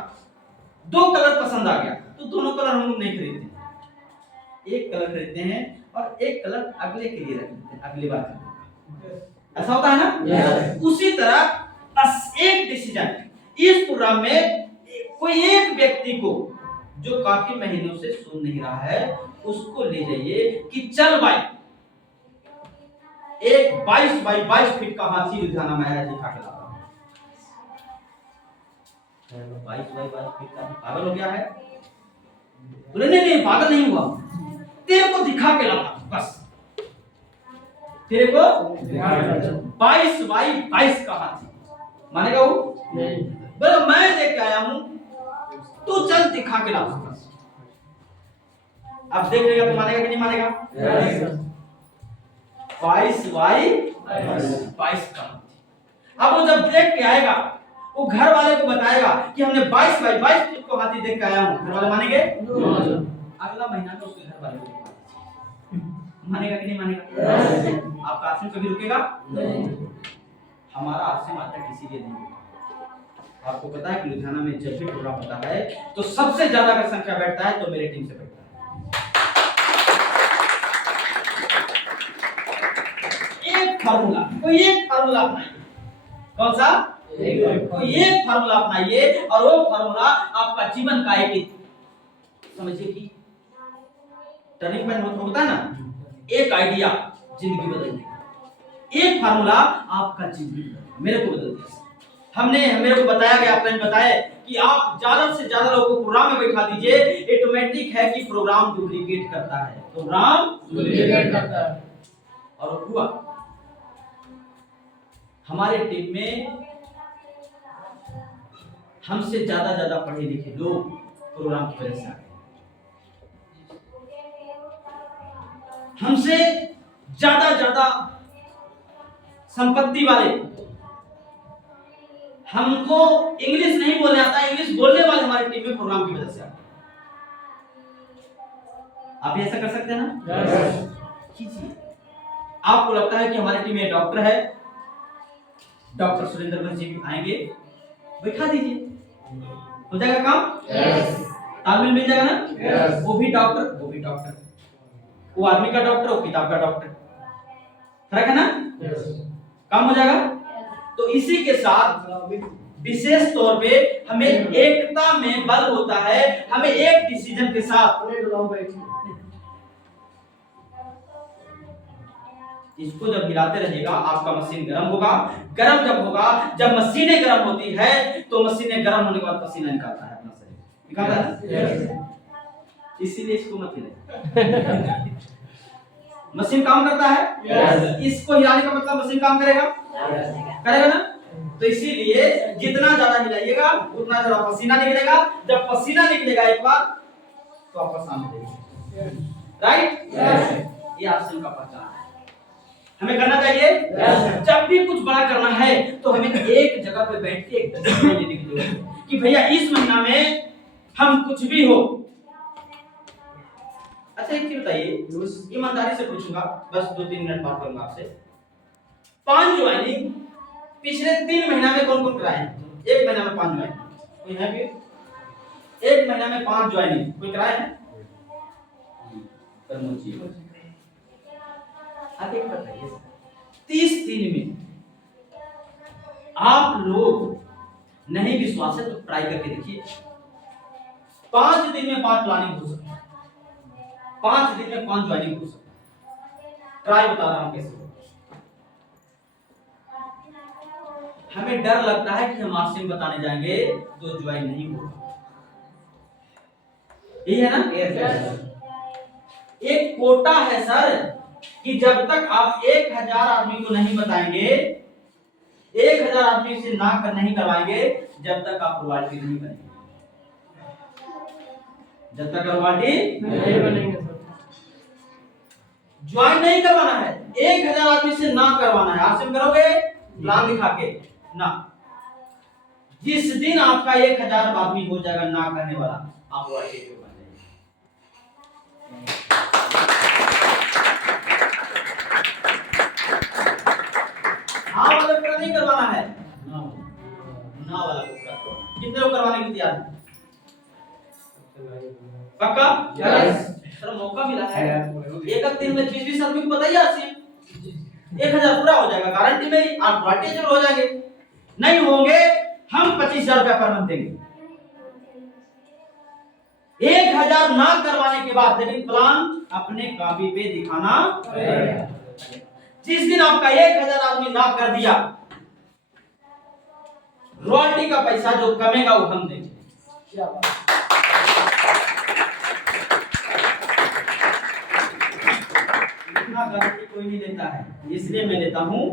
दो कलर पसंद आ गया तो दोनों कलर हम लोग नहीं खरीदते, एक कलर खरीदते हैं और एक कलर अगले के लिए रख देते हैं, अगली बार खरीदेंगे। ऐसा होता है ना? उसी तरह बस एक डिसीजन इस प्रोग्राम में कोई एक व्यक्ति को जो काफी महीनों से सुन नहीं रहा है उसको ले जाइए कि चल भाई एक 22 बाई 22 फीट का हाथी लुधियाना में है, दिखा के लाता हूं। 22 बाई 22 फीट का पागल हो गया है? बोले नहीं पागल नहीं हुआ, तेरे को दिखा के लाता हूं, बस तेरे को 22 बाई 22 का हाथी मानेगा वो? नहीं। बोले मैं लेके आया हूं, तू चल दिखा के लाता हूं। अब देख लेगा तो मानेगा कि नहीं मानेगा? 22 बाई 22 का हाथी। अब वो जब देख के आएगा वो घर वाले को बताएगा कि हमने 22 बाई 22 फीट को हाथी देख के आया हूं, घर वाले मानेंगे? अगला महीना तो उसके घर वाले मानेगा कि नहीं मानेगा? आपका आश्रम कभी रुकेगा? हमारा आश्रम आज तक इसीलिए नहीं रुका। आपको पता है कि लुधियाना में जब भी प्रोग्राम होता है तो सबसे ज्यादा अगर संख्या बैठता है तो मेरी टीम से बैठता है। कोई एक फार्मूला अपनाइए। कौन सा? कोई एक फार्मूला अपनाइए और वो फार्मूला आपका जीवन का एक समझिए कि टर्निंग पॉइंट होता है ना, एक आइडिया जिंदगी बदल देगा, एक फार्मूला आपका जिंदगी मेरे को बदल दिया। मेरे को बताया गया, आपने बताया कि आप ज्यादा से ज्यादा लोगों को प्रोग्राम में बैठा दीजिए, ऑटोमेटिक है कि प्रोग्राम डुप्लीकेट करता है, प्रोग्राम डुप्लीकेट करता है। और हुआ हमारे टीम में हमसे ज्यादा पढ़े लिखे लोग प्रोग्राम की वजह से आ गए, हमसे ज्यादा संपत्ति वाले, हमको इंग्लिश नहीं बोलने आता, इंग्लिश बोलने वाले हमारी टीम में प्रोग्राम की वजह से आ गए। आप ऐसा कर सकते हैं ना? कीजिए। आपको लगता है कि हमारी टीम में डॉक्टर है, डॉक्टर सुरेंद्र भट्ट जी आएंगे, बैठा दीजिए, हो जाएगा काम। तालमेल मिल जाएगा ना? वो भी डॉक्टर, वो आदमी का डॉक्टर, वो किताब का डॉक्टर, फर्क है ना? काम हो जाएगा। तो इसी के साथ विशेष तौर पे हमें एकता में बल होता है, हमें एक डिसीजन के साथ इसको जब हिलाते रहिएगा आपका मशीन गर्म होगा। गर्म जब होगा, जब मशीनें गर्म होती है तो मशीनें गर्म होने के बाद पसीना निकालता है, अपना शरीर निकालता है। इसीलिए इसको मत हिलाइए। मशीन काम करता है। इसको हिलाने का मतलब मशीन काम करेगा, करेगा ना? तो इसीलिए जितना ज्यादा हिलाइएगा उतना ज्यादा पसीना निकलेगा। जब पसीना निकलेगा एक बार तो आपका सामने राइट। ये आसन का पहचान है, हमें करना चाहिए। जब भी कुछ बड़ा करना है तो हमें एक जगह पे बैठ के एक डिसीजन लेने की जरूरत है कि भैया इस महीना में हम कुछ भी हो। अच्छा एक चीज बताइए, ईमानदारी से पूछूंगा, बस 2-3 मिनट बात करूंगा आपसे। 5 ज्वाइनिंग पिछले 3 महीना में कौन कौन कराए हैं? एक महीना में 5 ज्वाइनिंग कोई है? फिर एक महीना में 5 ज्वाइनिंग कोई कराए हैं? आप एक बताइए, 30 दिन में आप लोग नहीं विश्वास है तो ट्राई करके देखिए। 5 दिन में 5 प्लानिंग हो सकती है, 5 दिन में 5 ज्वाइनिंग हो सकती है। ट्राई बता रहा हूं कैसे। हमें डर लगता है कि हम आरसीएम बताने जाएंगे तो ज्वाइन नहीं होगा, यही है ना? एक कोटा है सर कि जब तक आप 1000 आदमी को नहीं बताएंगे, 1000 आदमी से ना कर नहीं करवाएंगे, जब तक आप रॉयल्टी नहीं बनेंगे, जब तक रॉयल्टी नहीं बनेंगे सर। ज्वाइन नहीं करवाना है, 1000 आदमी से ना करवाना है। आरसीएम करोगे प्लान दिखा के ना, जिस दिन आपका 1000 आदमी हो जाएगा ना करने वाला, आप रॉयल्टी पे बन जाएंगे। हाँ वाला पूरा नहीं करवाना है, ना वाला को पूरा करवाना। कितने लोग करवाने के लिए तैयार हैं? पक्का? यस। सर मौका मिला है, एक दिन में 20-20 आदमी को बताइए आरसीएम, 1000 पूरा हो जाएगा, गारंटी मेरी। आप रॉयल्टी जरूर हो जाएंगे, नहीं होंगे हम 25,000 रुपया पर मंथ देंगे। 1000 ना करवाने के बाद लेकिन प्लान अपने कॉपी पे दिखाना पड़ेगा। जिस दिन आपका 1000 आदमी ना कर दिया, रॉयल्टी का पैसा जो कमेगा वो हम देंगे। इतना गारंटी कोई नहीं देता है, इसलिए मैं लेता हूँ।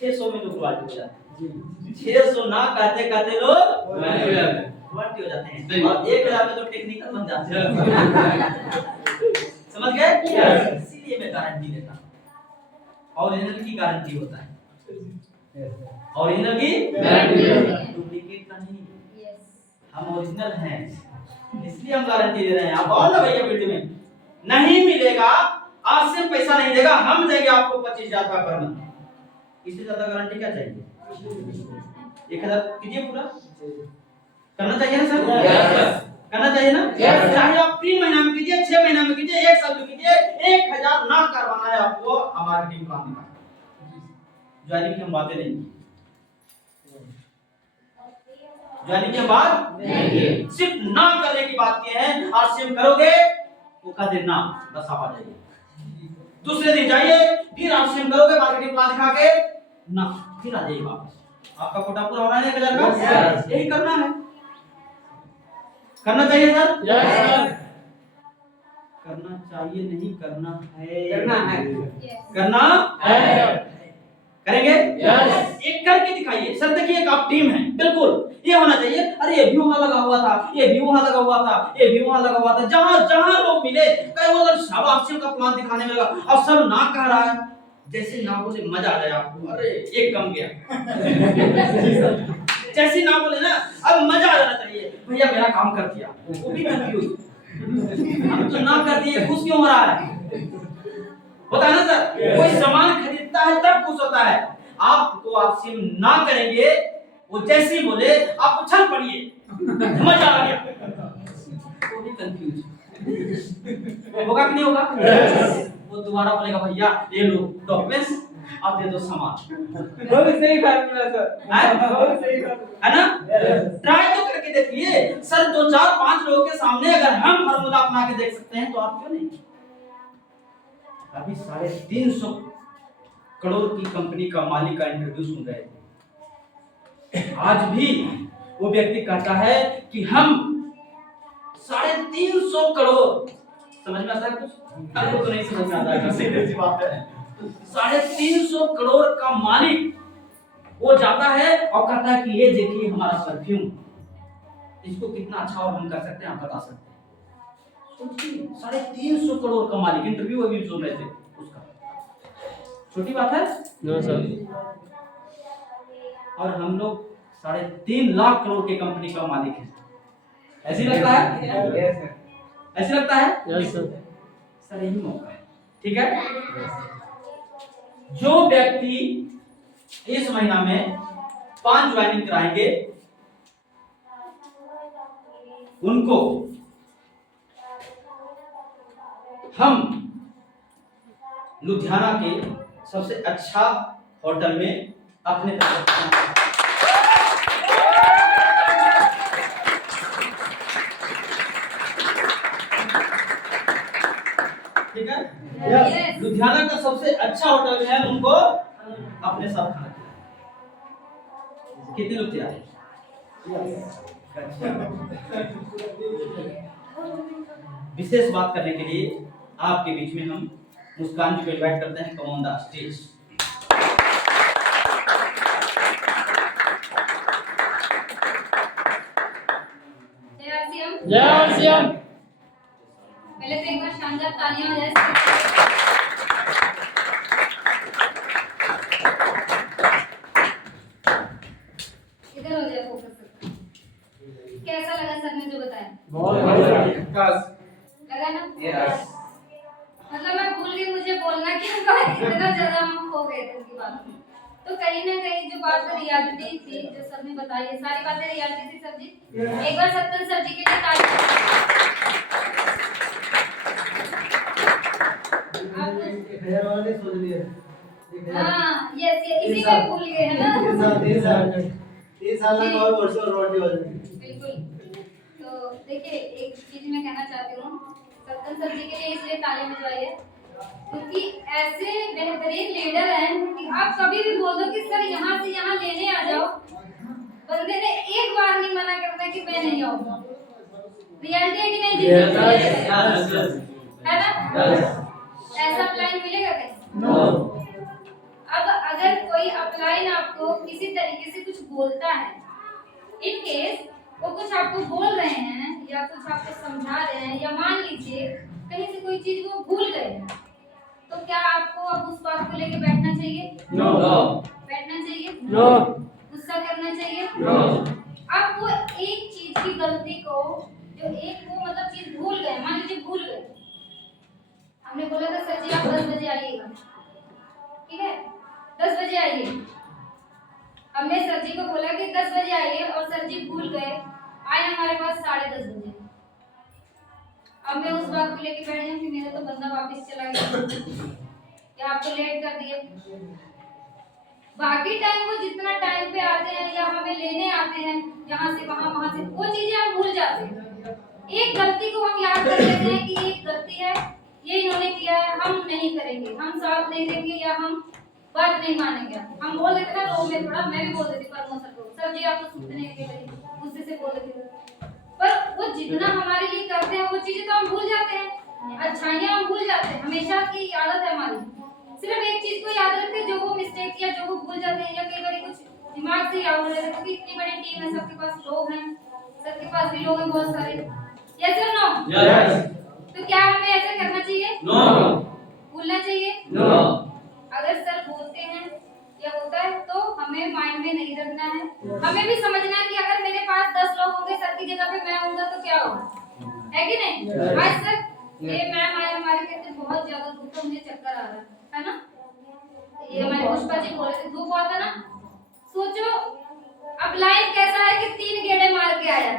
600 में लोग रॉयल्टी हो जाते हैं, 600 ना कहते कहते लोग रॉयल्टी हो जाते हैं, और 1000 में तो टेक्निकल बन जाते हैं। समझ गए? इसीलिए मैं गारंटी देता हूँ। ओरिजिनल की गारंटी होता है, ओरिजिनल की गारंटी, डुप्लीकेट का नहीं। हम ओरिजिनल हैं, इसलिए हम गारंटी दे रहे हैं। आप और ना भैया वीडियो में नहीं मिलेगा, आरसीएम पैसा नहीं देगा, हम देंगे आपको 25,000 रुपया पर मंथ। इससे ज्यादा गारंटी क्या चाहिए? 1000 कीजिए पूरा, करना चाहिए ना सर? करना चाहिए ना? चाहे आप 3 महीना में कीजिए, 6 महीना में कीजिए, 1 साल में कीजिए, 1000 ना करवाना है आपको। हमारी टीम प्लान दिखा, ज्वाइनिंग की हम बातें नहीं की, ज्वाइनिंग की बात नहीं की, सिर्फ ना करने की बात की है। आरसीएम करोगे वो का दिन ना, बस आप आ जाइए, दूसरे दिन जाइए, फिर आरसीएम करोगे, मार्केटिंग प्लान दिखा के ना, फिर आ जाइए वापस। आपका कोटा पूरा हो रहा है 1000 का, यही करना है। करना चाहिए सर? Yes sir. करना चाहिए नहीं, करना है, करना है। करेंगे? यस। एक करके दिखाइए सर। देखिए एक आप टीम है, बिल्कुल ये होना चाहिए। अरे ये भी वहां लगा हुआ था, ये भी वहां लगा हुआ था, ये भी वहां लगा हुआ था, जहां जहां लोग मिले कई मतलब सब आरसीएम का प्लान दिखाने में लगा, और सब ना कह रहा है। जैसे ना बोले मजा आ जाए आपको, अरे एक कम गया। जैसे ना बोले ना, अब मजा आ जाना चाहिए, भैया मेरा काम कर दिया, वो भी कंफ्यूज, हम तो ना कर दिए, खुश क्यों हो रहा है? होता है ना सर, कोई सामान खरीदता है तब खुश होता है। आपको आरसीएम ना करेंगे, वो जैसे ही बोले आप उछल पड़िए, मजा आ गया, वो भी कंफ्यूज होगा कि नहीं होगा? वो दोबारा बोलेगा भैया ये लो डॉक्यूमेंट्स, अब दे दो सामान। बहुत सही फार्मूला सर, बहुत सही है ना? ट्राई तो करके देखिए सर, 2 4 5 लोगों के सामने अगर हम फार्मूला अपना के देख सकते हैं तो आप क्यों नहीं? अभी 350 करोड़ की कंपनी का मालिक का इंटरव्यू सुन रहे थे। आज भी वो व्यक्ति कहता है कि हम 350 करोड़, समझ में आता है कुछ? आपको तो नहीं समझ में आता है, सीधी सी बात है। 350 करोड़ का मालिक वो जाता है और कहता है कि ये देखिए हमारा परफ्यूम, इसको कितना अच्छा और हम कर सकते हैं, आप बता सकते हैं। 350 करोड़ का मालिक, इंटरव्यू अभी सुन रहे थे उसका, छोटी बात है? No sir. और हम लोग 3.5 लाख करोड़ की कंपनी का मालिक है। ऐसी लगता है? ऐसी लगता है? Yes sir. सर यही मौका है, ठीक है? जो व्यक्ति इस महीना में 5 ज्वाइनिंग कराएंगे, उनको हम लुधियाना के सबसे अच्छा होटल में अपने तरफ, ठीक है? Yes. लुधियाना का सबसे अच्छा होटल में है, उनको अपने साथ खाना खिलाएं। कितने लोग तैयार हैं? विशेष बात करने के लिए आपके बीच में हम मुस्कान जी को इनवाइट करते हैं, कम ऑन द स्टेज। जय श्री राम। पहले तो एक बार शानदार तालियां हो जाए। इधर हो जाए फोकस। कैसा लगा सर ने जो बताया? लगा ना? मतलब मैं भूल गई मुझे बोलना क्या था, इतना ज्यादा हम खो गए थे उनकी बात में। तो कहीं ना कहीं जो बात रियलिटी थी जो सर ने बताई है, सारी बातें रियलिटी थी सर जी। एक बार सत्यन सर जी के लिए ताली। हाँ यस इसी में भूल गए है ना। 3 साल लगा और वर्षों रोटी हो जाएगी। बिल्कुल। तो देखिए एक चीज मैं कहना चाहती हूँ, सत्यन सर जी के लिए इसलिए ताली बजवाइए क्योंकि ऐसे बेहतरीन लीडर हैं कि आप कभी भी बोल दो कि सर यहाँ से यहाँ लेने आ जाओ, बंदे ने एक बार नहीं मना करना कि मैं नहीं आऊंगा। रियलिटी है कि नहीं जी? है ना? ऐसा अप्लाइन मिलेगा कहीं? अब अगर कोई अप्लाइन आपको किसी तरीके से कुछ बोलता है, इन केस वो कुछ आपको बोल रहे हैं या कुछ आपको समझा रहे हैं, या मान लीजिए कहीं से कोई चीज वो भूल गए हैं, तो क्या आपको अब उस बात को लेके बैठना चाहिए? बैठना चाहिए? गुस्सा करना चाहिए? अब वो एक चीज की गलती को, जो एक वो मतलब चीज भूल गए, मान लीजिए भूल गए, हमने बोला था सर जी आप 10 बजे आइएगा, ठीक है 10 बजे आइए, हमने सर जी को बोला कि 10 बजे आइए और सर जी भूल गए, आए हमारे पास 10:30 बजे। अब मैं उस बात को लेके बैठ जाऊं कि मेरा तो बंदा वापस चला गया या आपको लेट कर दिया। बाकी टाइम वो जितना टाइम पे आते हैं या हमें लेने आते हैं यहाँ से वहाँ से, वो चीजें हम भूल जाते हैं। एक गलती को हम याद कर लेते हैं कि एक गलती है, ये इन्होंने किया है, हम नहीं करेंगे, हम साथ नहीं देंगे या हम बात नहीं मानेंगे। हम बोल देते ना लोग में थोड़ा, मैं भी बोल देती परमो सर को, सर जी आप तो सुनते नहीं कभी, गुस्से से बोल देते, पर वो जितना हमारे लिए करते हैं वो चीजें तो हम भूल जाते हैं, अच्छाइयाँ हम भूल जाते हैं। हमेशा की आदत है हमारी, सिर्फ एक चीज को याद रखते हैं जो वो मिस्टेक किया, जो वो भूल जाते हैं, या कई बार कुछ दिमाग से याद हो जाता है क्योंकि इतनी बड़ी टीम है, सबके पास लोग हैं, सबके पास भी लोग हैं बहुत सारे। यस और नो? तो क्या हमें ऐसा करना चाहिए? भूलना चाहिए? अगर सर बोलते हैं या होता है तो हमें माइंड में नहीं रखना है, हमें भी समझना है कि अगर मेरे पास 10 लोग होंगे सर की जगह पे मैं होऊंगा तो क्या होगा, है कि नहीं? आज सर ये मैम आए हमारे, कहते बहुत ज्यादा धूप है, मुझे चक्कर आ रहा है ना, ये हमारे पुष्पा जी बोल रहे थे धूप आता ना, सोचो अब लाइन कैसा है कि 3 गेड़े मार के आया,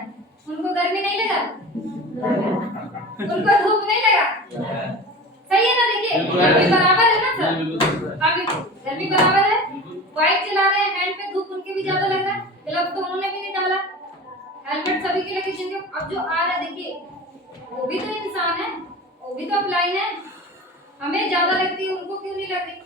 उनको गर्मी नहीं लगा, उनको धूप नहीं लगा, सही है ना? देखिए गर्मी बराबर है ना सर, हाँ बिल्कुल गर्मी बराबर है, बाइक चला रहे हैं हैंड पे धूप उनके भी ज्यादा लग रहा है, ग्लव्स तो उन्होंने भी नहीं डाला, हेलमेट सभी के लगे जिनके, अब जो आ रहा है देखिए वो भी तो इंसान है, वो भी तो अप्लाइन है, हमें ज्यादा लगती है उनको क्यों नहीं लग रही?